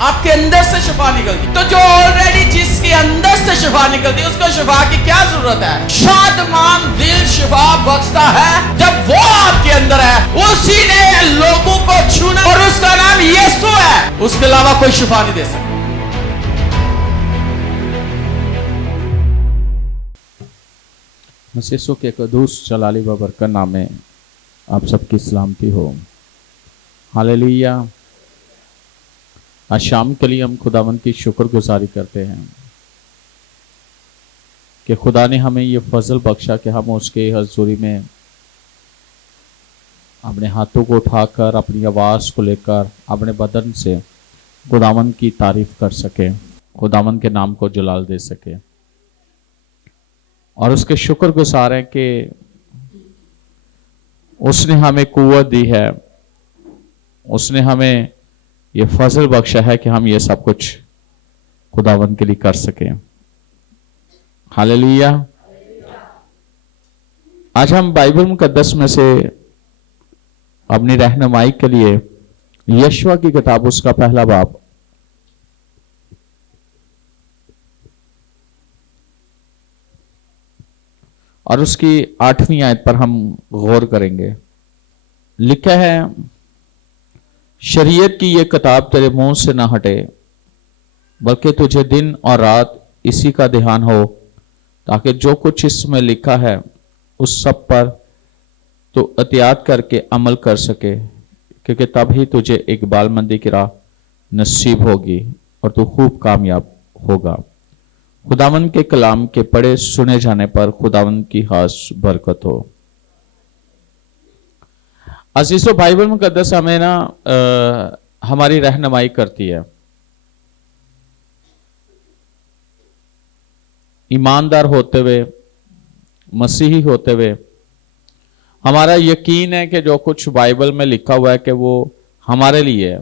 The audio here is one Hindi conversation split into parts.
आपके अंदर से शिफा निकलती, तो जो ऑलरेडी जिसके अंदर से शिफा निकलती उसको शिफा की क्या जरूरत है? शादमान दिल शिफा बख्शता है जब वो आपके अंदर है। उसी ने लोगों को छूना और उसका नाम यीशु है, उसके अलावा कोई शिफा नहीं दे सकता। मसीह के कदूस जलाली व बरकत नाम में आप सबकी सलामती हो। हालेलुया। आज शाम के लिए हम खुदावंद की शुक्रगुजारी करते हैं कि खुदा ने हमें ये फजल बख्शा कि हम उसके हजूरी में अपने हाथों को उठाकर, अपनी आवाज़ को लेकर, अपने बदन से खुदावंद की तारीफ कर सके, खुदावंद के नाम को जलाल दे सके और उसके शुक्रगुजार हैं कि उसने हमें कुव्वत दी है, उसने हमें ये फजल बख्शा है कि हम ये सब कुछ खुदावंद के लिए कर सकें। हालेलुया। आज हम बाइबल मुकद्दस में से अपनी रहनुमाई के लिए यशवा की किताब उसका पहला बाब और उसकी 8वीं आयत पर हम गौर करेंगे। लिखा है, शरीयत की ये किताब तेरे मुंह से ना हटे, बल्कि तुझे दिन और रात इसी का ध्यान हो, ताकि जो कुछ इसमें लिखा है उस सब पर तो एहतियात करके अमल कर सके, क्योंकि तब ही तुझे इकबालमंदी की राह नसीब होगी और तू खूब कामयाब होगा। खुदावंद के कलाम के पढ़े सुने जाने पर खुदावंद की खास बरकत हो। अजीजों, बाइबल मुकद्दस हमें ना हमारी रहनुमाई करती है। ईमानदार होते हुए, मसीही होते हुए हमारा यकीन है कि जो कुछ बाइबल में लिखा हुआ है कि वो हमारे लिए है।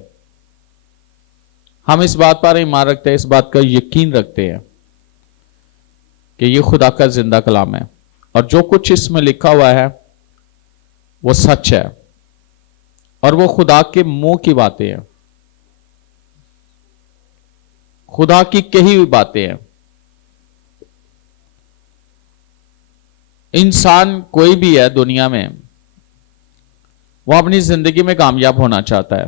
हम इस बात पर ईमान रखते हैं, इस बात का यकीन रखते हैं कि ये खुदा का जिंदा कलाम है और जो कुछ इसमें लिखा हुआ है वो सच है और वो खुदा के मुंह की बातें हैं, खुदा की कही हुई बातें हैं। इंसान कोई भी है दुनिया में, वो अपनी जिंदगी में कामयाब होना चाहता है।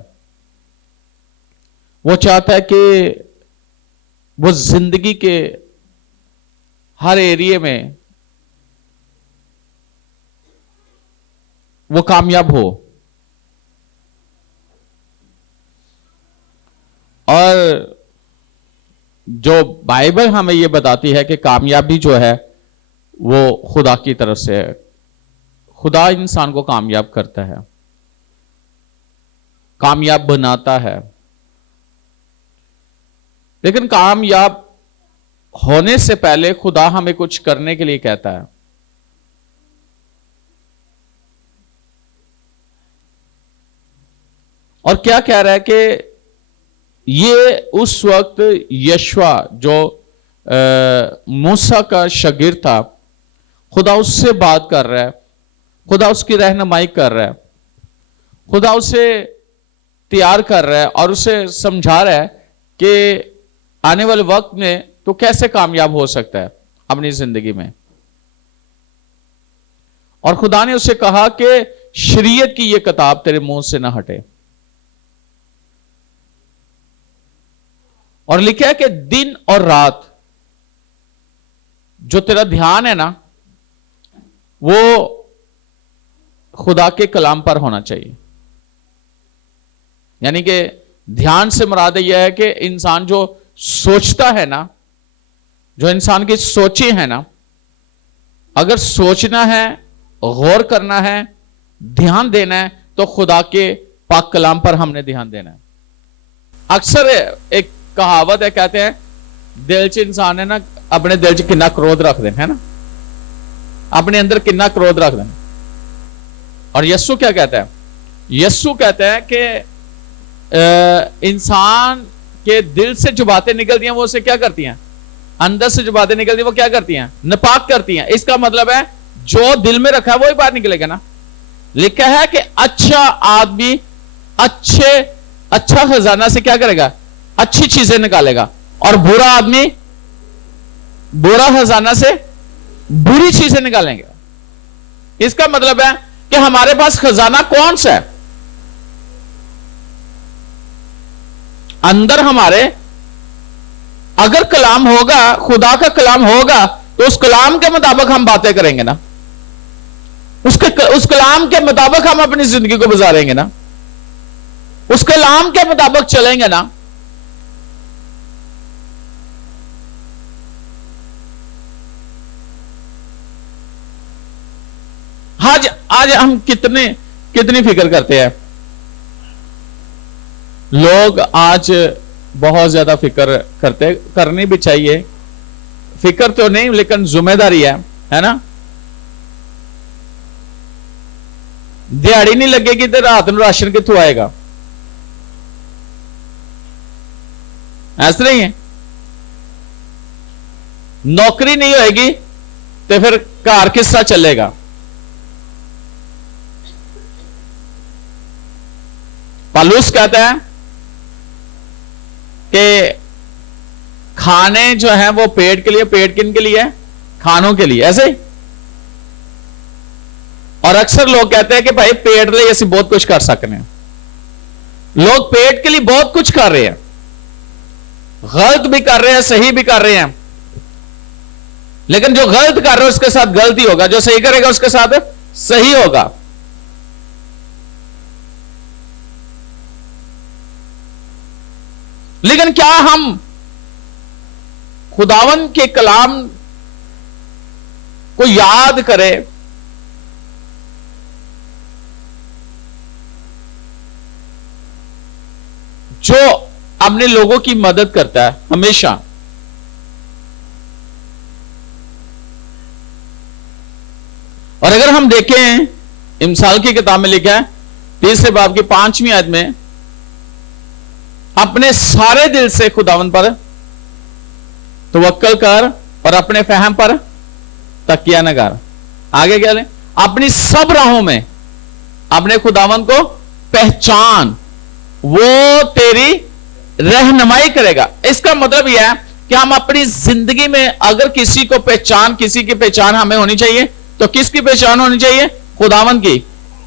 वो चाहता है कि वो जिंदगी के हर एरिया में वो कामयाब हो और जो बाइबल हमें ये बताती है कि कामयाबी जो है वो खुदा की तरफ से है। खुदा इंसान को कामयाब करता है, कामयाब बनाता है। लेकिन कामयाब होने से पहले खुदा हमें कुछ करने के लिए कहता है। और क्या कह रहा है कि ये उस वक्त यशवा जो मूसा का शागिर्द था, खुदा उससे बात कर रहा है, खुदा उसकी रहनुमाई कर रहा है, खुदा उसे तैयार कर रहा है और उसे समझा रहा है कि आने वाले वक्त में तो कैसे कामयाब हो सकता है अपनी जिंदगी में। और खुदा ने उसे कहा कि शरीयत की यह किताब तेरे मुंह से ना हटे। और लिखा है कि दिन और रात जो तेरा ध्यान है ना, वो खुदा के कलाम पर होना चाहिए। यानी कि ध्यान से मुराद यह है कि इंसान जो सोचता है ना, जो इंसान की सोची है ना, अगर सोचना है, गौर करना है, ध्यान देना है, तो खुदा के पाक कलाम पर हमने ध्यान देना है। अक्सर एक कहावत है, कहते हैं दिल च इंसान है ना, अपने दिल च कितना क्रोध रख देना है ना, अपने अंदर कितना क्रोध रख देना। और यस्सु क्या कहता है? यस्सु कहता है कि इंसान के दिल से जो बातें निकलती हैं वो उसे क्या करती हैं? अंदर से जो बातें निकलती हैं वो क्या करती हैं? नापाक करती हैं। इसका मतलब है जो दिल में रखा है वो ही बाहर निकलेगा ना। लिखा है कि अच्छा आदमी अच्छा खजाना से क्या करेगा? अच्छी चीजें निकालेगा, और बुरा आदमी बुरा खजाना से बुरी चीजें निकालेंगे। इसका मतलब है कि हमारे पास खजाना कौन सा है? अंदर हमारे अगर कलाम होगा, खुदा का कलाम होगा, तो उस कलाम के मुताबिक हम बातें करेंगे ना, उस कलाम के मुताबिक हम अपनी जिंदगी को गुजारेंगे ना, उस कलाम के मुताबिक चलेंगे ना। आज हम कितनी फिक्र करते हैं। लोग आज बहुत ज्यादा फिक्र करते, करनी भी चाहिए, फिक्र तो नहीं लेकिन जिम्मेदारी है ना। दिहाड़ी नहीं लगेगी तो रात में राशन कितों आएगा? ऐसा नहीं है। नौकरी नहीं होएगी तो फिर घर किसका चलेगा? पौलुस कहता है कि खाने जो है वो पेट के लिए, पेट किन के लिए? खानों के लिए, ऐसे ही। और अक्सर लोग कहते हैं कि भाई पेट लिए ऐसे बहुत कुछ कर सकते हैं। लोग पेट के लिए बहुत कुछ कर रहे हैं, गलत भी कर रहे हैं, सही भी कर रहे हैं, लेकिन जो गलत कर रहे हैं उसके साथ गलत ही होगा, जो सही करेगा उसके साथ सही होगा। लेकिन क्या हम खुदावन के कलाम को याद करें? जो अपने लोगों की मदद करता है हमेशा। और अगर हम देखें, इमसाल की किताब में लिखा है 3 बाब की 5वीं आयत में, अपने सारे दिल से खुदावन पर तवक्कल कर और अपने फहम पर तकिया न कर। आगे क्या ले? अपनी सब राहों में अपने खुदावन को पहचान, वो तेरी रहनुमाई करेगा। इसका मतलब यह है कि हम अपनी जिंदगी में अगर किसी की पहचान हमें होनी चाहिए, तो किसकी पहचान होनी चाहिए? खुदावन की।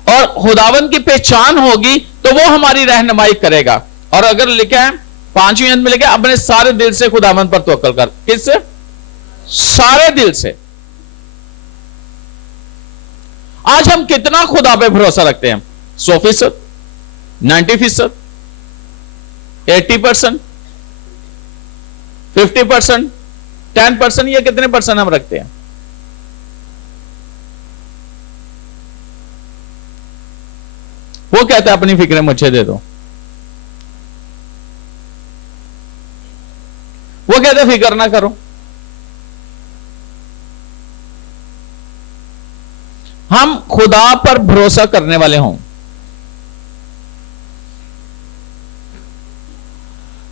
और खुदावन की पहचान होगी तो वो हमारी रहनुमाई करेगा। और अगर लिखा है 5वीं आयत में लिखा है अपने सारे दिल से खुदावन पर तवक्कल कर। किससे? सारे दिल से। आज हम कितना खुदा पे भरोसा रखते हैं? 100%, 90%, 80%, 50%, 10%, या कितने परसेंट हम रखते हैं? वो कहता है अपनी फिक्रें मुझे दे दो। वो कहते हैं फिक्र ना करो। हम खुदा पर भरोसा करने वाले हों,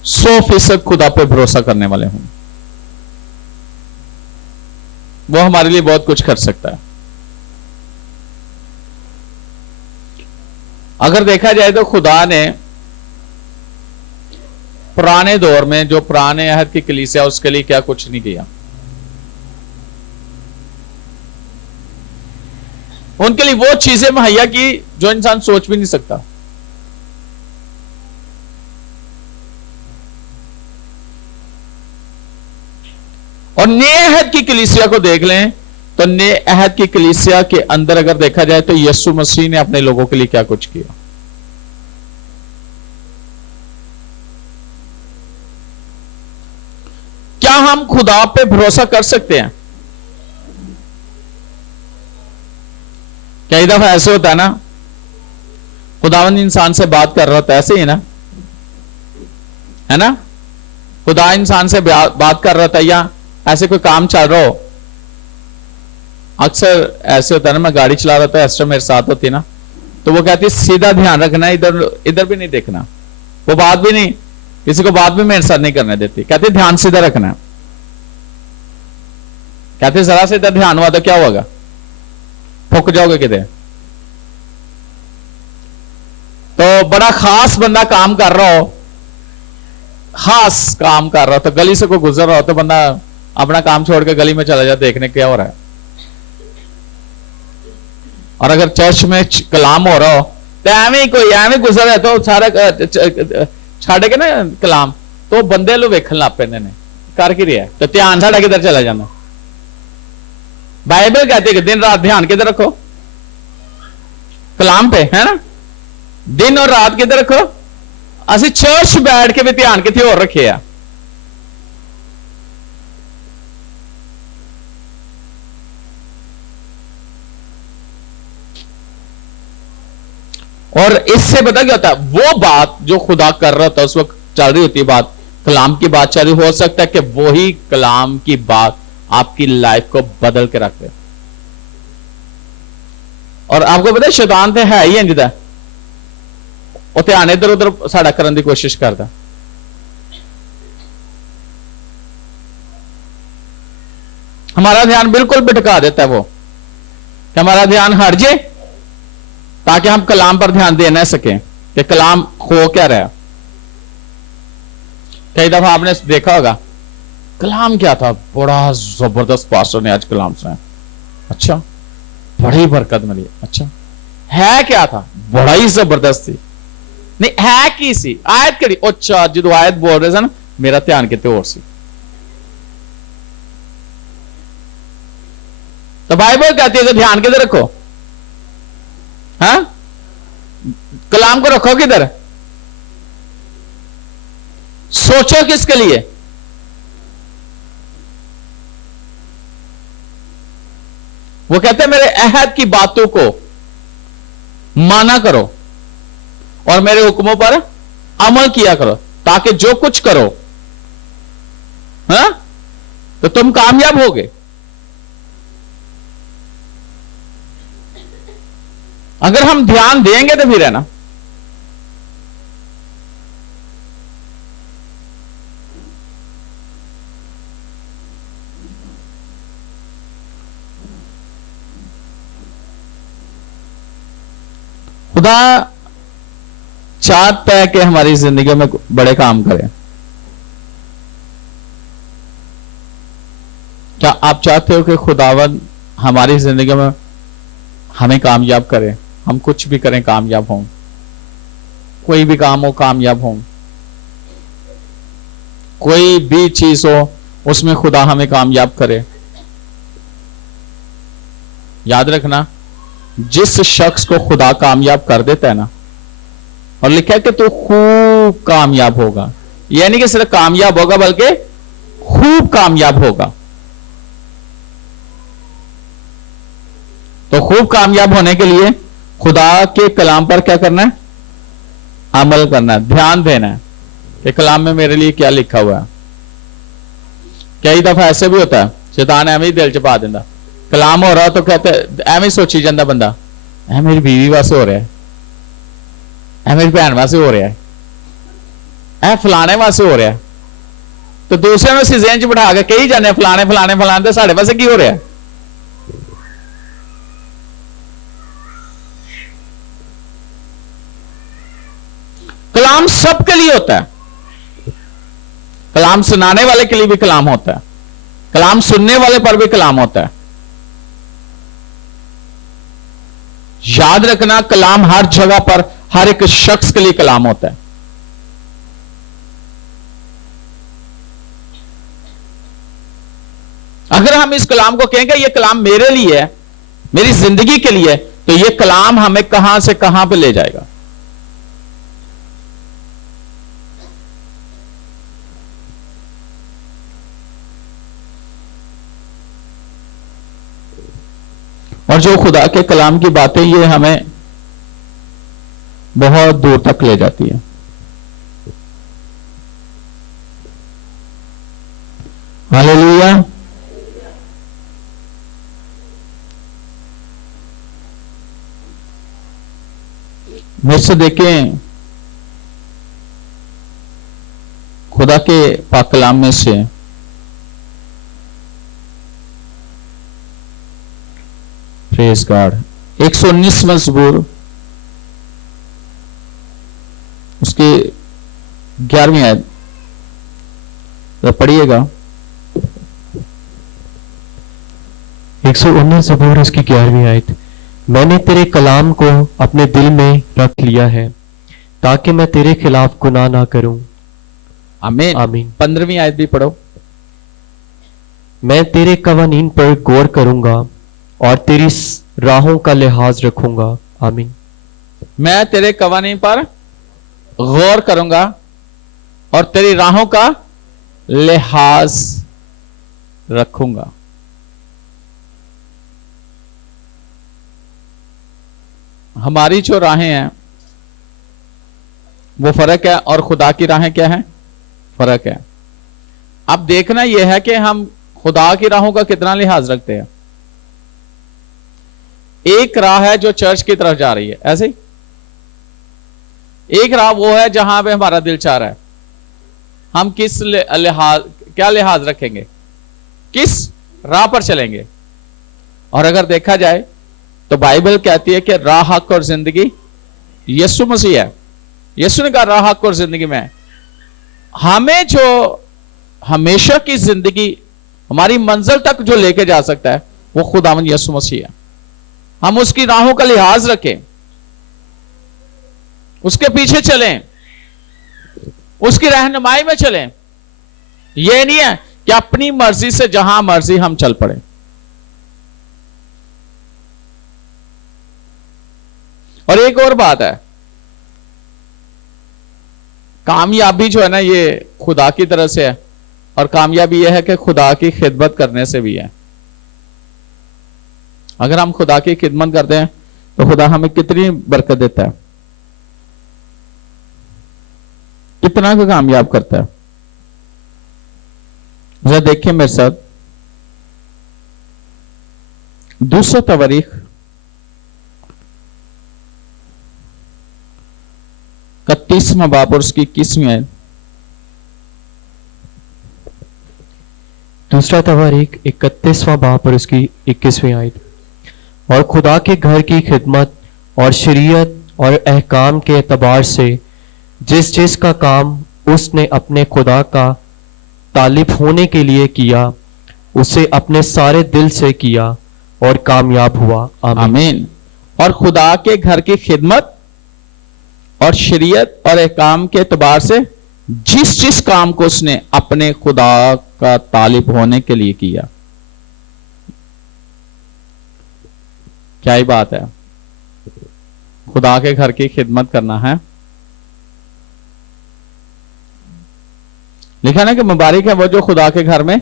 100% खुदा पे भरोसा करने वाले हों, वो हमारे लिए बहुत कुछ कर सकता है। अगर देखा जाए तो खुदा ने पुराने दौर में, जो पुराने अहद की कलीसिया, उसके लिए क्या कुछ नहीं किया। उनके लिए वो चीजें मुहैया की जो इंसान सोच भी नहीं सकता। और नए अहद की कलीसिया को देख लें तो नए अहद की कलीसिया के अंदर अगर देखा जाए तो यीशु मसीह ने अपने लोगों के लिए क्या कुछ किया। क्या हम खुदा पे भरोसा कर सकते हैं? कई दफा ऐसे होता है ना, खुदावंद इंसान से बात कर रहा होता है, ऐसे ही ना, है ना? खुदा इंसान से बात कर रहा था या ऐसे कोई काम चल रहा हो। अक्सर ऐसे होता है ना, मैं गाड़ी चला रहा था, एस्टर मेरे साथ होती ना, तो वो कहती सीधा ध्यान रखना, इधर इधर भी नहीं देखना। वो बात भी नहीं, किसी को बात भी मेरे साथ नहीं करने देती। कहती ध्यान सीधा रखना। कहते जरा से इधर ध्यान हुआ तो क्या होगा? फुक जाओगे किधर। तो बड़ा खास बंदा काम कर रहा हो खास काम कर रहा हो, तो गली से कोई गुजर रहा हो तो बंदा अपना काम छोड़ के गली में चला जाए देखने क्या हो रहा है। और अगर चर्च में कलाम हो रहा हो तो एवं कोई एवं गुजर है तो सारा छड़ के ना कलाम तो बंदे लो वेखन लग पे ने कर की रहा है, तो ध्यान साड़ा किधर चला जाना। बाइबल कहती है कि दिन रात ध्यान किधर रखो, कलाम पे, है ना। दिन और रात किधर रखो, असि चर्च बैठ के भी ध्यान कितने और रखे आ। और इससे पता क्या होता है, वो बात जो खुदा कर रहा था उस वक्त चल रही होती है बात, कलाम की बात चल रही, हो सकता है कि वही कलाम की बात आपकी लाइफ को बदल के रख दे। और आपको पता है शैतान तो है ही इंजदा, वो ध्यान इधर उधर साड़ा करने की कोशिश करता। हमारा ध्यान बिल्कुल भटका देता है वो, कि हमारा ध्यान हट जाए ताकि हम कलाम पर ध्यान दे ना सकें कि कलाम हो क्या रहा। कई दफा आपने देखा होगा कलाम क्या था, बड़ा जबरदस्त पास्टर ने आज कलाम सुनाया, अच्छा बड़ी बरकत मिली, अच्छा है क्या था, बड़ा ही जबरदस्त थी, नहीं है की सी आयत कड़ी, अच्छा जो आयत बोल रहे थे ना मेरा ध्यान कितने और सी। तो बाइबल कहती है तो ध्यान किधर रखो, हाँ कलाम को रखो किधर, सोचो किसके लिए। वो कहते हैं मेरे अहद की बातों को माना करो और मेरे हुक्मों पर अमल किया करो ताकि जो कुछ करो, हाँ तो तुम कामयाब होगे। अगर हम ध्यान देंगे तो फिर है ना, खुदा चाहता है कि हमारी जिंदगी में बड़े काम करें। क्या आप चाहते हो कि खुदावन हमारी जिंदगी में हमें कामयाब करे, हम कुछ भी करें कामयाब हों, कोई भी काम हो कामयाब हों, कोई भी चीज हो उसमें खुदा हमें कामयाब करे। याद रखना जिस शख्स को खुदा कामयाब कर देता है ना, और लिखा है कि तू खूब कामयाब होगा, यानी कि सिर्फ कामयाब होगा बल्कि खूब कामयाब होगा। तो खूब कामयाब होने के लिए खुदा के कलाम पर क्या करना है, अमल करना है, ध्यान देना है कि कलाम में मेरे लिए क्या लिखा हुआ है। कई दफा ऐसे भी होता है शैतान एवं ही दिल च पा देता, कलाम हो रहा तो कहते एवं सोची जाता बंदा, ऐ मेरी बीवी वास्ते हो रहा है, ऐ मेरी भैन वास्ते हो रहा है, ऐ फलाने वास्ते हो रहा है, तो दूसरे में सीजेन च बिठा के कही जाने फलाने फलाने फलाने, तो साढ़े वास्ते की हो रहा है। कलाम सबके लिए होता है, कलाम सुनाने वाले के लिए भी कलाम होता है, कलाम सुनने वाले पर भी कलाम होता है। याद रखना कलाम हर जगह पर हर एक शख्स के लिए कलाम होता है। अगर हम इस कलाम को कहेंगे ये कलाम मेरे लिए है, मेरी जिंदगी के लिए, तो ये कलाम हमें कहां से कहां पे ले जाएगा। और जो खुदा के कलाम की बातें ये हमें बहुत दूर तक ले जाती है। हालेलुया। मेरे से देखें खुदा के पाक कलाम में से प्रेज गॉड 119 मजबूर उसके 11वीं आयत, तो पढ़िएगा। 119 ज़बूर उसकी 11वीं आयत। मैंने तेरे कलाम को अपने दिल में रख लिया है ताकि मैं तेरे खिलाफ गुनाह ना करूं। आमीन। आमीन। 15वीं आयत भी पढ़ो। मैं तेरे कवानीन पर गौर करूंगा और तेरी राहों का लिहाज रखूंगा। आमीन। मैं तेरे कवानीन पर गौर करूंगा और तेरी राहों का लिहाज रखूंगा। हमारी जो राहें हैं वो फर्क है और खुदा की राहें क्या है, फर्क है। अब देखना यह है कि हम खुदा की राहों का कितना लिहाज रखते हैं। एक राह है जो चर्च की तरफ जा रही है, ऐसे ही एक राह वो है जहां पे हमारा दिल चाह रहा है। हम किस लिहाज, क्या लिहाज रखेंगे, किस राह पर चलेंगे। और अगर देखा जाए तो बाइबल कहती है कि राह, हक और जिंदगी यीशु मसीह है। यीशु ने कहा राह, हक और जिंदगी में। हमें जो हमेशा की जिंदगी, हमारी मंजिल तक जो लेके जा सकता है वो खुदावंद यीशु मसीह है। हम उसकी राहों का लिहाज रखें, उसके पीछे चलें, उसकी रहनुमाई में चलें। यह नहीं है कि अपनी मर्जी से जहां मर्जी हम चल पड़े। और एक और बात है, कामयाबी जो है ना ये खुदा की तरफ से है, और कामयाबी यह है कि खुदा की खिदमत करने से भी है। अगर हम खुदा की खिदमत करते हैं तो खुदा हमें कितनी बरकत देता है, कितना को कामयाब करता है। जरा देखिए मेरे साथ दूसरा तवारीख 31वां बाब और उसकी 21वीं आयत। दूसरा तवारीख 31वां बाब और उसकी 21वीं आयत। और खुदा के घर की खिदमत और शरीयत और अहकाम के एतबार से जिस जिस का काम उसने अपने खुदा का तालिब होने के लिए किया उसे अपने सारे दिल से किया और कामयाब हुआ। आमीन। और खुदा के घर की खिदमत और शरीयत और अहकाम के एतबार से जिस जिस काम को उसने अपने खुदा का तालिब होने के लिए किया। क्या ही बात है, खुदा के घर की खिदमत करना है। लिखा ना कि मुबारक है वो जो खुदा के घर में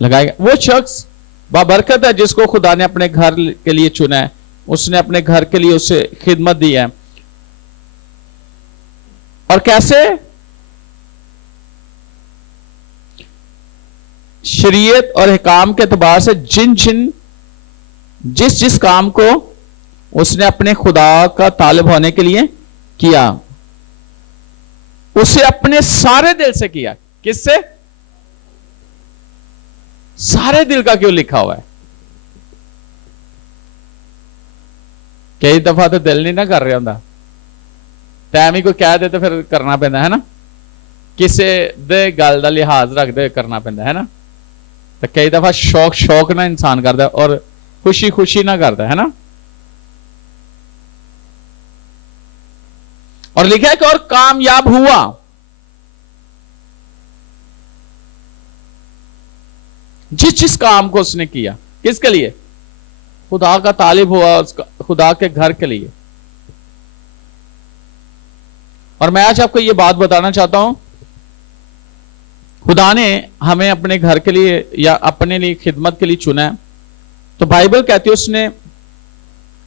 लगाएगा। वो शख्स बाबरकत है जिसको खुदा ने अपने घर के लिए चुना है, उसने अपने घर के लिए उसे खिदमत दी है। और कैसे? शरीयत और अहकाम के एतबार से जिस जिस काम को उसने अपने खुदा का तालिब होने के लिए किया उसे अपने सारे दिल से किया। किससे? सारे दिल का क्यों लिखा हुआ है? कई दफा तो दिल नहीं ना कर रहा होंगे, टाइम ही कोई कह दे तो फिर करना पैंदा है ना, किसी दे गल का लिहाज रखते करना पैंदा है ना। तो कई दफा शौक ना इंसान करता और खुशी ना करता है ना। और लिखा है कि और कामयाब हुआ। जिस काम को उसने किया, किसके लिए? खुदा का तालिब हुआ, उसका खुदा के घर के लिए। और मैं आज आपको यह बात बताना चाहता हूं, खुदा ने हमें अपने घर के लिए या अपने लिए खिदमत के लिए चुना है। तो बाइबल कहती है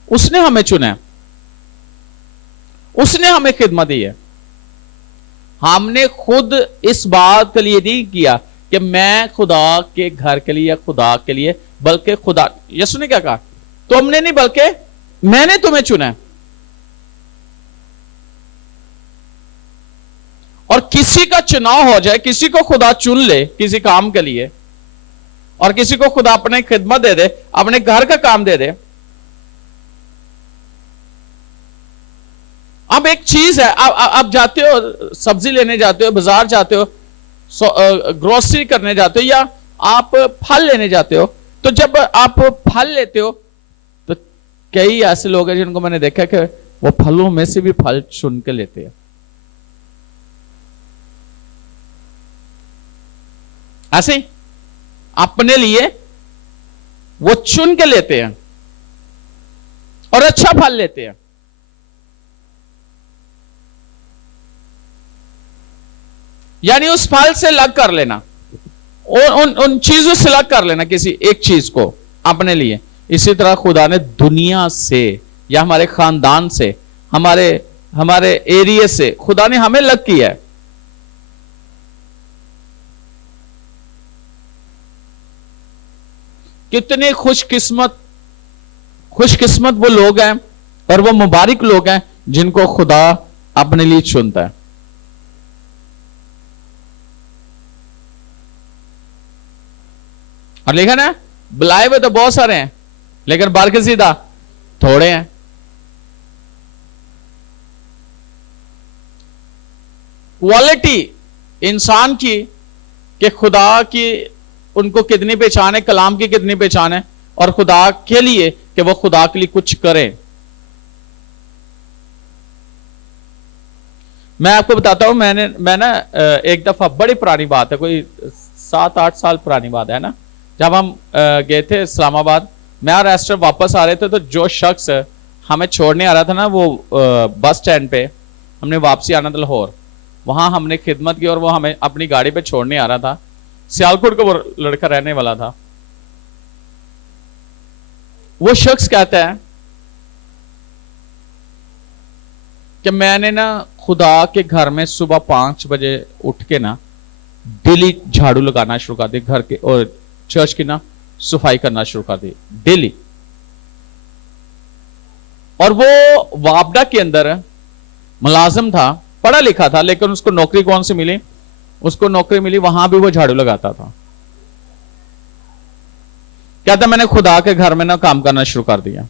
उसने हमें चुना है, उसने हमें खिदमत दी है। हमने खुद इस बात के लिए नहीं किया कि मैं खुदा के घर के लिए या खुदा के लिए, बल्कि खुदा, यीशु ने क्या कहा? तुमने नहीं बल्कि मैंने तुम्हें चुना है। और किसी का चुनाव हो जाए, किसी को खुदा चुन ले किसी काम के लिए, और किसी को खुदा अपने खिदमत दे दे, अपने घर का काम दे दे। अब एक चीज है, अब जाते हो सब्जी लेने जाते हो, बाजार जाते हो, ग्रोसरी करने जाते हो या आप फल लेने जाते हो, तो जब आप फल लेते हो तो कई ऐसे लोग हैं जिनको मैंने देखा कि वो फलों में से भी फल चुन के लेते हैं। ऐसे ही अपने लिए वो चुन के लेते हैं और अच्छा फल लेते हैं। यानी उस फल से अलग कर लेना, उन चीजों से अलग कर लेना किसी एक चीज को अपने लिए। इसी तरह खुदा ने दुनिया से या हमारे खानदान से, हमारे एरिया से खुदा ने हमें अलग किया है। कितने खुशकिस्मत वो लोग हैं और वो मुबारक लोग हैं जिनको खुदा अपने लिए चुनता है। और लिखा ना, बुलाए हुए तो बहुत सारे हैं लेकिन बारकसीदा थोड़े हैं। क्वालिटी इंसान की कि खुदा की उनको कितनी पहचान है, कलाम की कितनी पहचान है, और खुदा के लिए कि वो खुदा के लिए कुछ करें। मैं आपको बताता हूं, मैं ना एक दफा, बड़ी पुरानी बात है, कोई 7-8 साल पुरानी बात है ना, जब हम गए थे इस्लामाबाद, मैं और एस्टर वापस आ रहे थे, तो जो शख्स हमें छोड़ने आ रहा था ना, वो बस स्टैंड पे, हमने वापसी आना था लाहौर, वहां हमने खिदमत की और वो हमें अपनी गाड़ी पे छोड़ने आ रहा था। सियालकोट का वो लड़का रहने वाला था। वो शख्स कहता है कि मैंने ना खुदा के घर में सुबह 5 बजे उठ के ना डेली झाड़ू लगाना शुरू कर दी, घर के और चर्च की ना सफाई करना शुरू कर दी डेली। और वो वापडा के अंदर मुलाजिम था, पढ़ा लिखा था, लेकिन उसको नौकरी कौन सी मिली? उसको नौकरी मिली, वहां भी वो झाड़ू लगाता था। कहता मैंने खुदा के घर में ना काम करना शुरू कर दिया।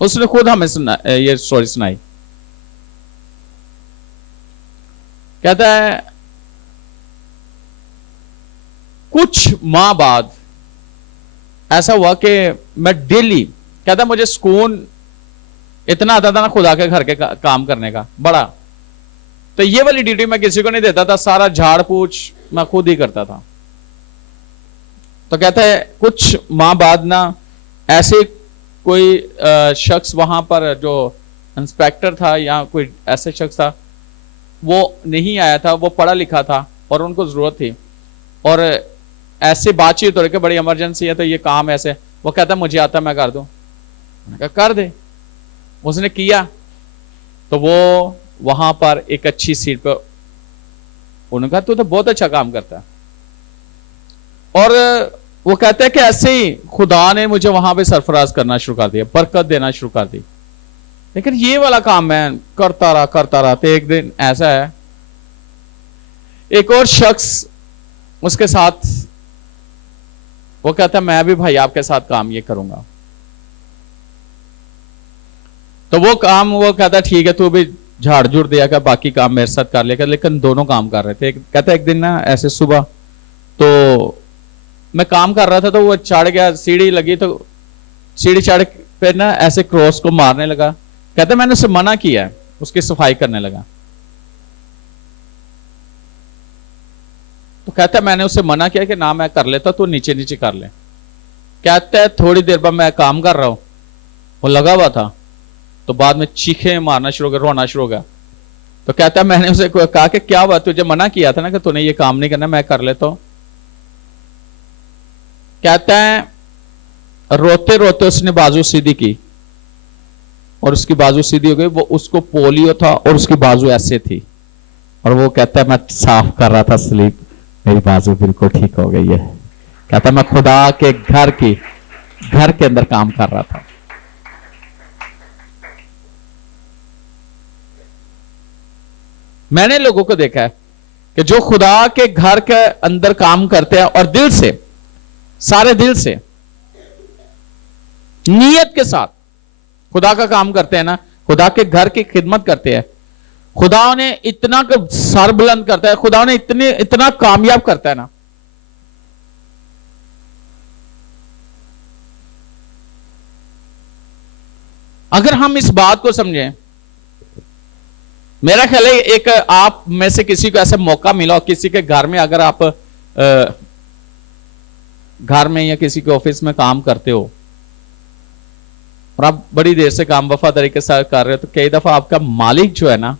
उसने खुद हमें ये स्टोरी सुनाई। कहता है कुछ माह बाद ऐसा हुआ कि मैं डेली, कहता मुझे सुकून इतना आता था ना खुदा के घर के काम करने का बड़ा, तो ये वाली ड्यूटी मैं किसी को नहीं देता था, सारा झाड़ पूछ मैं खुद ही करता था। तो कहता है कुछ माह बाद ना ऐसे कोई शख्स वहां पर जो इंस्पेक्टर था या कोई ऐसे शख्स था, वो नहीं आया था, वो पढ़ा लिखा था और उनको जरूरत थी, और ऐसे बातचीत हो रही कि बड़ी इमरजेंसी है तो ये काम ऐसे। वो कहता मुझे आता मैं कर दूं। मैंने कहा कर दे। उसने किया तो वो वहां पर एक अच्छी सीट पर, उन्होंने कहा तू तो बहुत अच्छा काम करता है। और वो कहते हैं कि ऐसे ही खुदा ने मुझे वहां पे सरफराज करना शुरू कर दिया, बरकत देना शुरू कर दी। लेकिन ये वाला काम मैं करता रहा। तो एक दिन ऐसा है, एक और शख्स उसके साथ, वो कहता है मैं भी भाई आपके साथ काम ये करूंगा। तो वो काम, वो कहता ठीक है तू भी झाड़ झूड़ दिया कर, बाकी काम मेरे साथ कर लेगा। लेकिन दोनों काम कर रहे थे। कहता एक दिन ना ऐसे सुबह, तो मैं काम कर रहा था, तो वो चढ़ गया, सीढ़ी लगी तो सीढ़ी चढ़ पे ना ऐसे क्रॉस को मारने लगा। कहता मैंने उसे मना किया, उसकी सफाई करने लगा। तो कहता है मैंने उसे मना किया कि ना मैं कर लेता, तो नीचे नीचे कर ले। कहता है थोड़ी देर बाद मैं काम कर रहा हूं, वो लगा हुआ था, तो बाद में चीखे मारना शुरू हो गया, रोना शुरू हो गया। तो कहता है मैंने उसे कहा कि क्या हुआ, तुझे मना किया था ना कि तूने ये काम नहीं करना, मैं कर लेता हूं। कहता है रोते रोते उसने बाजू सीधी की और उसकी बाजू सीधी हो गई। वो उसको पोलियो था और उसकी बाजू ऐसे थी, और वो कहता है मैं साफ कर रहा था स्लीप, मेरी बाजू बिल्कुल ठीक हो गई है। कहता मैं खुदा के घर के अंदर काम कर रहा था। मैंने लोगों को देखा है कि जो खुदा के घर के अंदर काम करते हैं और दिल से, सारे दिल से, नियत के साथ खुदा का काम करते हैं ना, खुदा के घर की खिदमत करते हैं, खुदा उन्हें इतना सर बुलंद करता है, खुदा उन्हें इतना कामयाब करता है ना। अगर हम इस बात को समझें, मेरा ख्याल है एक आप में से किसी को ऐसा मौका मिला हो, किसी के घर में, अगर आप घर में या किसी के ऑफिस में काम करते हो और आप बड़ी देर से काम वफादारी के साथ कर रहे हो, तो कई दफा आपका मालिक जो है ना,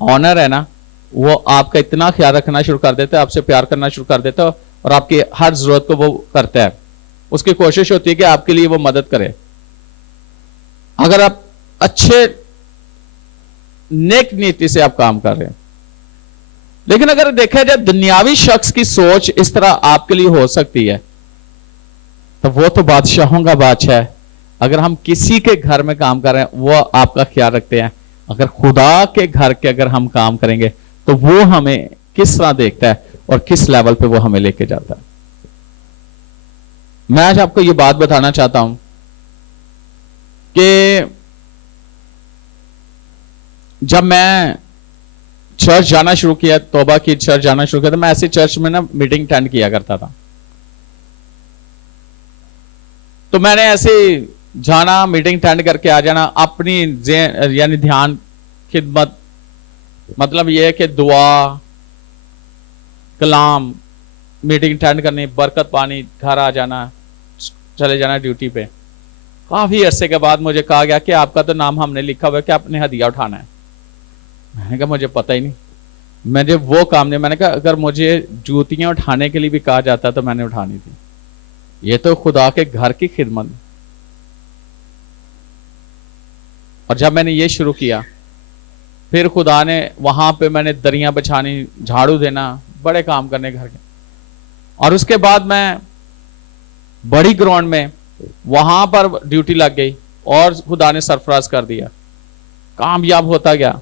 ऑनर है ना, वो आपका इतना ख्याल रखना शुरू कर देता है, आपसे प्यार करना शुरू कर देता है और आपकी हर जरूरत को वो करता है। उसकी कोशिश होती है कि आपके लिए वो मदद करे। अगर आप अच्छे नेक नीति से आप काम कर रहे हैं। लेकिन अगर देखा जाए दुनियावी शख्स की सोच इस तरह आपके लिए हो सकती है, तो वो तो बादशाहों का बादशाह है। अगर हम किसी के घर में काम कर रहे हैं, वो आपका ख्याल रखते हैं। अगर खुदा के घर के अगर हम काम करेंगे, तो वो हमें किस तरह देखता है और किस लेवल पे वो हमें लेके जाता है। मैं आज आपको ये बात बताना चाहता हूं कि जब मैं चर्च जाना शुरू किया, तौबा की चर्च जाना शुरू किया, तो मैं ऐसे चर्च में ना मीटिंग अटेंड किया करता था। तो मैंने ऐसे जाना, मीटिंग अटेंड करके आ जाना, अपनी यानी ध्यान खिदमत, मतलब यह है कि दुआ, कलाम, मीटिंग अटेंड करनी, बरकत पानी, घर आ जाना, चले जाना ड्यूटी पे। काफी अरसे के बाद मुझे कहा गया कि आपका तो नाम हमने लिखा हुआ है कि आपने हदिया उठाना है। मैंने कहा मुझे पता ही नहीं, मैंने वो काम नहीं। मैंने कहा अगर मुझे जूतियां उठाने के लिए भी कहा जाता तो मैंने उठानी थी। ये तो खुदा के घर की खिदमत। और जब मैंने ये शुरू किया, फिर खुदा ने वहां पे मैंने दरियां बिछानी, झाड़ू देना, बड़े काम करने घर के। और उसके बाद मैं बड़ी ग्राउंड में वहां पर ड्यूटी लग गई और खुदा ने सरफराज कर दिया, कामयाब होता गया।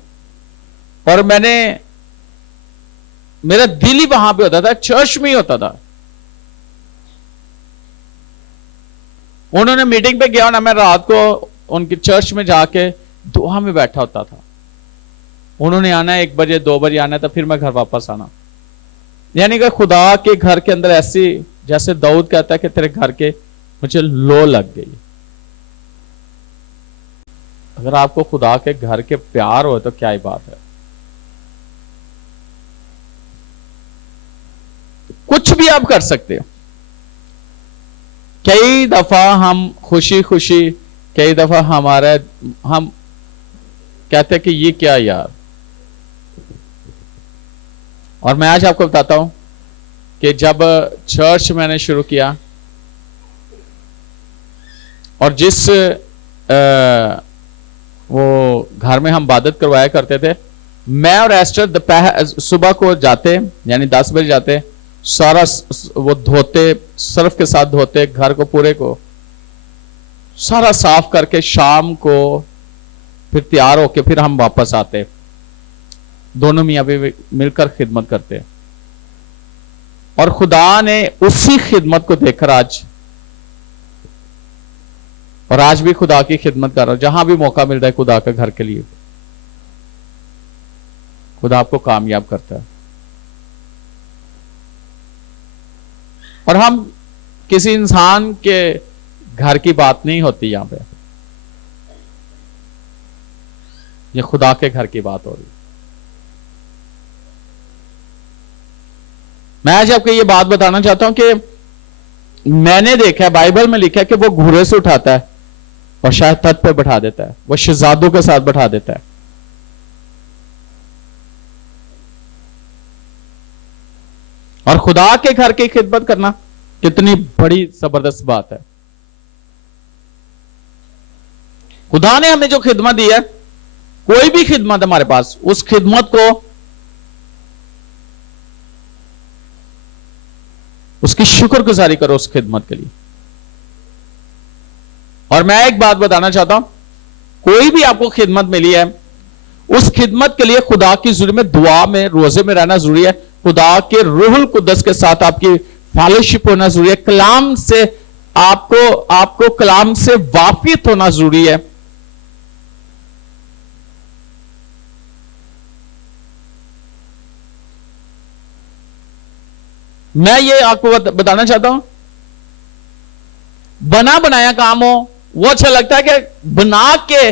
और मेरा दिल ही वहां पे होता था, चर्च में ही होता था। उन्होंने मीटिंग पे गया ना, मैं रात को उनकी चर्च में जाके दुआ में बैठा होता था। उन्होंने आना 1 बजे 2 बजे आना था, फिर मैं घर वापस आना। यानी कि खुदा के घर के अंदर ऐसी, जैसे दाऊद कहता है कि तेरे घर के मुझे लो लग गई। अगर आपको खुदा के घर के प्यार हो तो क्या ही बात है। कुछ भी आप कर सकते हो। कई दफा हम खुशी खुशी, कई दफा हम कहते हैं कि ये क्या यार। और मैं आज आपको बताता हूं कि जब चर्च मैंने शुरू किया और जिस वो घर में हम इबादत करवाया करते थे, मैं और एस्टर दोपहर सुबह को जाते, यानी 10 बजे जाते, सारा वो धोते, सर्फ के साथ धोते, घर को पूरे को सारा साफ करके शाम को फिर तैयार होके फिर हम वापस आते। दोनों मियां बीवी मिलकर खिदमत करते। और खुदा ने उसी खिदमत को देखकर आज भी खुदा की खिदमत कर रहा हूं। जहां भी मौका मिलता है खुदा के घर के लिए, खुदा आपको कामयाब करता है। और हम किसी इंसान के घर की बात नहीं होती, यहां पे ये खुदा के घर की बात हो रही। मैं आज आपको ये बात बताना चाहता हूं कि मैंने देखा है, बाइबल में लिखा है कि वो घोड़े से उठाता है और शायद तख्त पे बैठा देता है, वो शहजादों के साथ बैठा देता है। और खुदा के घर की खिदमत करना कितनी बड़ी जबरदस्त बात है। खुदा ने हमें जो खिदमत दी है, कोई भी खिदमत हमारे पास, उस खिदमत को, उसकी शुक्रगुजारी करो उस खिदमत के लिए। और मैं एक बात बताना चाहता हूं, कोई भी आपको खिदमत मिली है, उस खिदमत के लिए खुदा की जरूरत में, दुआ में, रोजे में रहना जरूरी है। खुदा के रूहुल कुद्दस के साथ आपकी फेलोशिप होना जरूरी है। कलाम से आपको कलाम से वाकिफ होना जरूरी है। मैं ये आपको बताना चाहता हूं, बना बनाया काम हो वो अच्छा लगता है कि बना के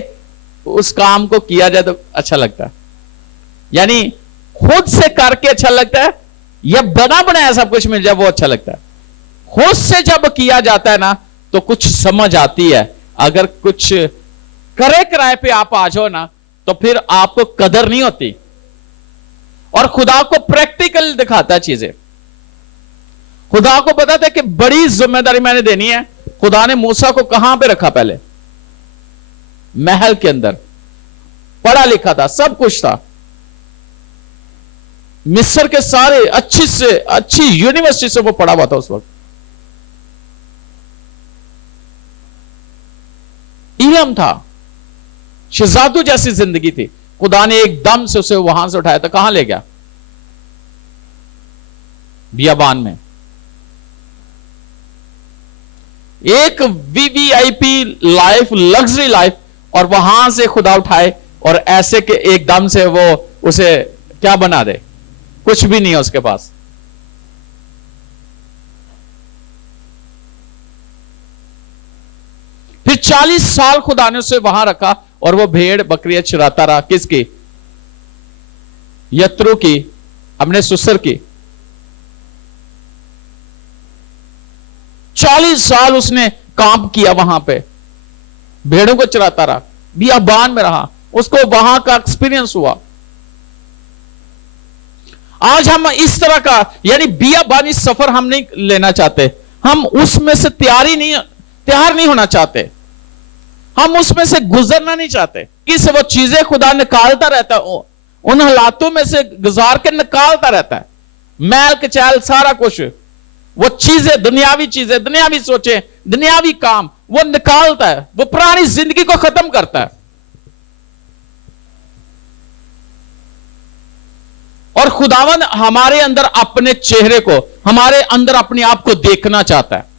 उस काम को किया जाए तो अच्छा लगता है? यानी खुद से करके अच्छा लगता है या बना बनाया सब कुछ मिल जाए वो अच्छा लगता है? खुद से जब किया जाता है ना तो कुछ समझ आती है। अगर कुछ करे किराए पे आप आ जाओ ना तो फिर आपको कदर नहीं होती। और खुदा को प्रैक्टिकल दिखाता है चीजें। खुदा को पता था कि बड़ी जिम्मेदारी मैंने देनी है। खुदा ने मूसा को कहां पे रखा? पहले महल के अंदर, पढ़ा लिखा था, सब कुछ था। मिस्र के सारे अच्छी से अच्छी यूनिवर्सिटी से वो पढ़ा हुआ था उस वक्त। इल्म था, शहजादू जैसी जिंदगी थी। खुदा ने एकदम से उसे वहां से उठाया था, कहां ले गया? बियाबान में। एक वीवीआईपी लाइफ, लग्जरी लाइफ, और वहां से खुदा उठाए और ऐसे के एकदम से वो उसे क्या बना दे? कुछ भी नहीं है उसके पास। फिर 40 साल खुदा ने उसे वहां रखा और वो भेड़ बकरियां चराता रहा। किसकी? यत्रो की, अपने ससुर की। 40 साल उसने काम किया वहां पे, भेड़ों को चराता रहा, बियाबान में रहा, उसको वहां का एक्सपीरियंस हुआ। आज हम इस तरह का यानी बियाबानी सफर हम नहीं लेना चाहते। हम उसमें से तैयार नहीं होना चाहते। हम उसमें से गुजरना नहीं चाहते। किस वो चीजें खुदा निकालता रहता है, उन हालातों में से गुजार के निकालता रहता है। मैल कचैल सारा कुछ, वो चीजें, दुनियावी चीजें, दुनियावी सोचें, दुनियावी काम वो निकालता है। वो पुरानी जिंदगी को खत्म करता है और खुदावन हमारे अंदर अपने चेहरे को, हमारे अंदर अपने आप को देखना चाहता है।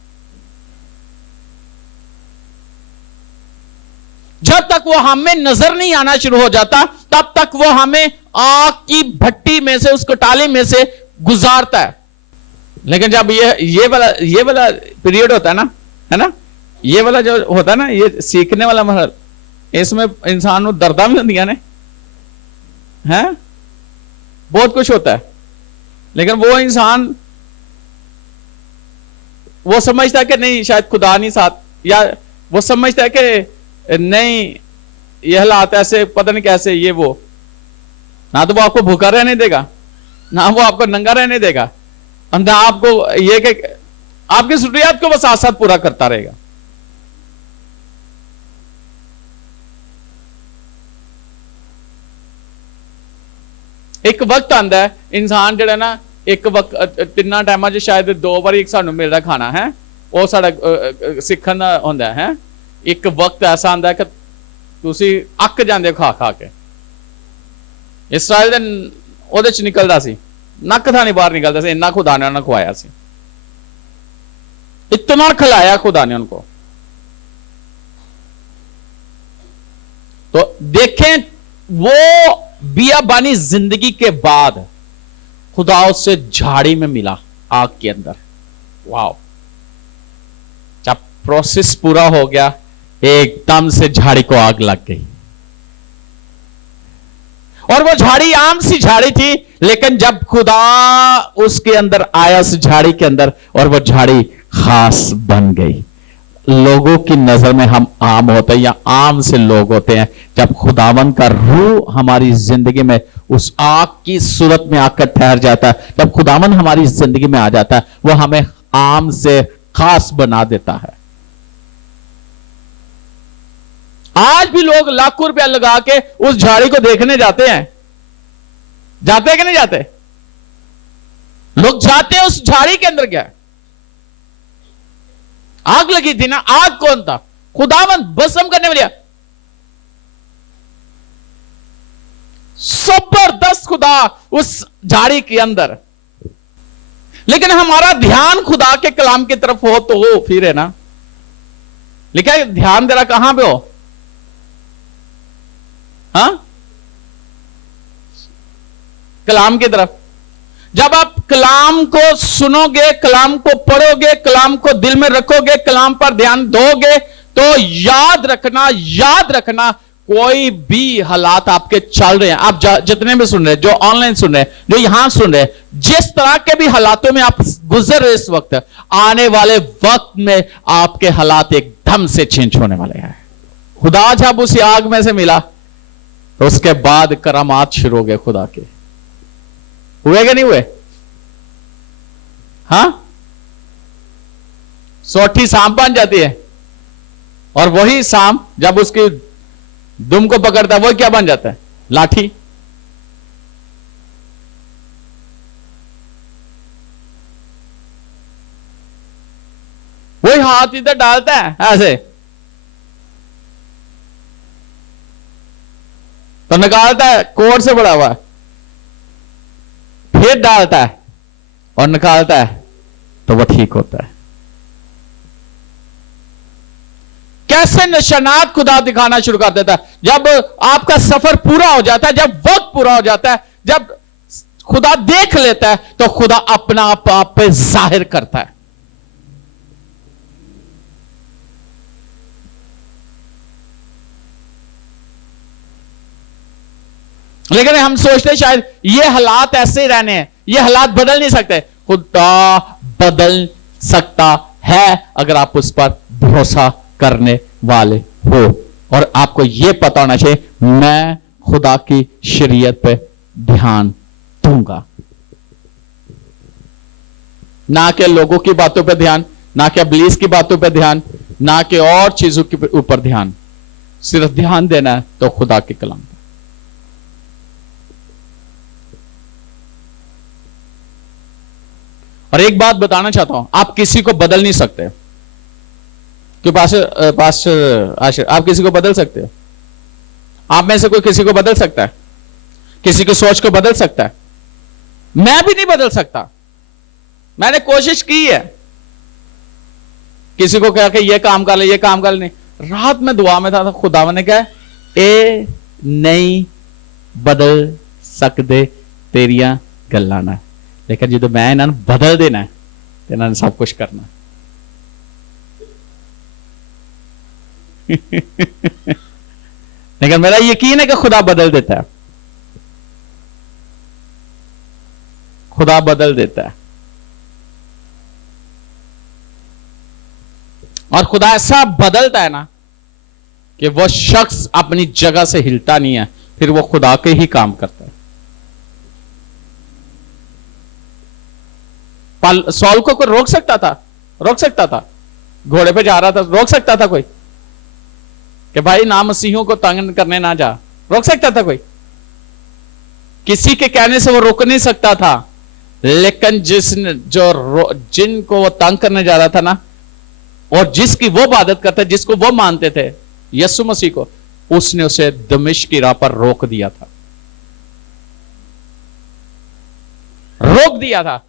जब तक वो हमें नजर नहीं आना शुरू हो जाता तब तक वो हमें आग की भट्टी में से, उस कटाले में से गुजारता है। लेकिन जब ये वाला पीरियड होता है ना, है ना, ये वाला जो होता है ना, ये सीखने वाला मरहल, इसमें इंसान को दर्दा भी होंदियां ने, हैं, बहुत कुछ होता है। लेकिन वो इंसान वो समझता है कि नहीं, शायद खुदा नहीं साथ, या वो समझता है कि नहीं ये हालात ऐसे, पता नहीं कैसे, ये वो, ना तो वो आपको भूखा रहने देगा, ना वो आपको नंगा रहने देगा, और ना आपको ये कि आपकी जरूरियात को वो साथ साथ पूरा करता रहेगा। एक वक्त आंदा है इंसान जड़ा ना, एक वक्त तिना टाइम च शायद 2 बार एक सानू मिलता खाना है, वो साड़ा सीखन दा होंदा है। एक वक्त ऐसा आंदा है कि तुसी अक जांदे खा खा के। इसराइल दे ओदे च निकलदा सी, नक था नहीं बाहर निकलता सी, इन्ना खुदा ने उन्हें खुआया सी, इतना खिलाया खुदा ने उनको। तो देखें वो बियाबानी जिंदगी के बाद खुदा उससे झाड़ी में मिला, आग के अंदर। वाह, जब प्रोसेस पूरा हो गया एकदम से झाड़ी को आग लग गई। और वो झाड़ी आम सी झाड़ी थी, लेकिन जब खुदा उसके अंदर आया, उस झाड़ी के अंदर, और वो झाड़ी खास बन गई। लोगों की नजर में हम आम होते हैं या आम से लोग होते हैं। जब खुदावन का रूह हमारी जिंदगी में उस आग की सूरत में आकर ठहर जाता है, जब खुदावन हमारी जिंदगी में आ जाता है, वो हमें आम से खास बना देता है। आज भी लोग लाखों रुपया लगा के उस झाड़ी को देखने जाते हैं। जाते हैं कि नहीं जाते? लोग जाते हैं उस झाड़ी के अंदर। क्या आग लगी थी ना, आग कौन था? खुदावन भस्म करने वाला। जबरदस्त खुदा उस झाड़ी के अंदर। लेकिन हमारा ध्यान खुदा के कलाम की तरफ हो तो हो, फिर है ना, लेकिन ध्यान तेरा कहां पे हो? हाँ, कलाम की तरफ। जब आप कलाम को सुनोगे, कलाम को पढ़ोगे, कलाम को दिल में रखोगे, कलाम पर ध्यान दोगे, तो याद रखना कोई भी हालात आपके चल रहे हैं, आप जितने भी सुन रहे हैं, जो ऑनलाइन सुन रहे हैं, जो यहां सुन रहे हैं, जिस तरह के भी हालातों में आप गुजर रहे इस वक्त, आने वाले वक्त में आपके हालात एकदम से चेंज होने वाले हैं। खुदा जब उसी आग में से मिला तो उसके बाद करामात शुरू हो गए खुदा के। हुए कि नहीं हुए? हां, सोठी सांप बन जाती है, और वही सांप जब उसकी दुम को पकड़ता है, वो क्या बन जाता है? लाठी। वही हाथ इधर डालता है ऐसे, तो निकालता है, कोट से बड़ा हुआ, फिर डालता है और निकालता है, तो वो ठीक होता है। कैसे निशानात खुदा दिखाना शुरू कर देता है? जब आपका सफर पूरा हो जाता है, जब वक्त पूरा हो जाता है, जब खुदा देख लेता है, तो खुदा अपना आप पे जाहिर करता है। लेकिन हम सोचते हैं शायद ये हालात ऐसे ही रहने हैं, ये हालात बदल नहीं सकते। खुदा बदल सकता है अगर आप उस पर भरोसा करने वाले हो, और आपको यह पता होना चाहिए, मैं खुदा की शरीयत पे ध्यान दूंगा, ना कि लोगों की बातों पे ध्यान, ना कि इब्लीस की बातों पे ध्यान, ना कि और चीजों के ऊपर ध्यान। सिर्फ ध्यान देना है तो खुदा के कलाम पे। और एक बात बताना चाहता हूं, आप किसी को बदल नहीं सकते। क्यों पास्टर आशिर, आप किसी को बदल सकते हो? आप में से कोई किसी को बदल सकता है? किसी की सोच को बदल सकता है? मैं भी नहीं बदल सकता। मैंने कोशिश की है, किसी को कहा कि ये काम कर ले, ये काम कर ले। नहीं, रात में दुआ में था, खुदा ने कहा ए नहीं बदल सकते तेरिया गल्लां ना, लेकिन जो मैं इन्होंने बदल देना है, इन्होंने सब कुछ करना। लेकिन मेरा यकीन है कि खुदा बदल देता है, खुदा बदल देता है। और खुदा ऐसा बदलता है ना कि वो शख्स अपनी जगह से हिलता नहीं है, फिर वो खुदा के ही काम करता है। सॉल को कोई रोक सकता था? रोक सकता था? घोड़े पे जा रहा था, रोक सकता था कोई कि भाई ना मसीहों को तंग करने ना जा? रोक सकता था कोई? किसी के कहने से वो रोक नहीं सकता था। लेकिन जिनको वो तंग करने जा रहा था ना, और जिसकी वो इबादत करते, जिसको वो मानते थे, यीशु मसीह को, उसने उसे दमिश्क की राह पर रोक दिया था, रोक दिया था।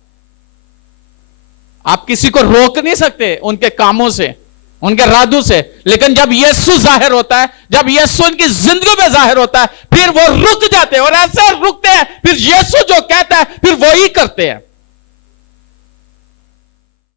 आप किसी को रोक नहीं सकते उनके कामों से, उनके इरादों से, लेकिन जब यीशु जाहिर होता है, जब यीशु उनकी जिंदगी में जाहिर होता है, फिर वो रुक जाते हैं, और ऐसे रुकते हैं, फिर यीशु जो कहता है फिर वो ही करते हैं।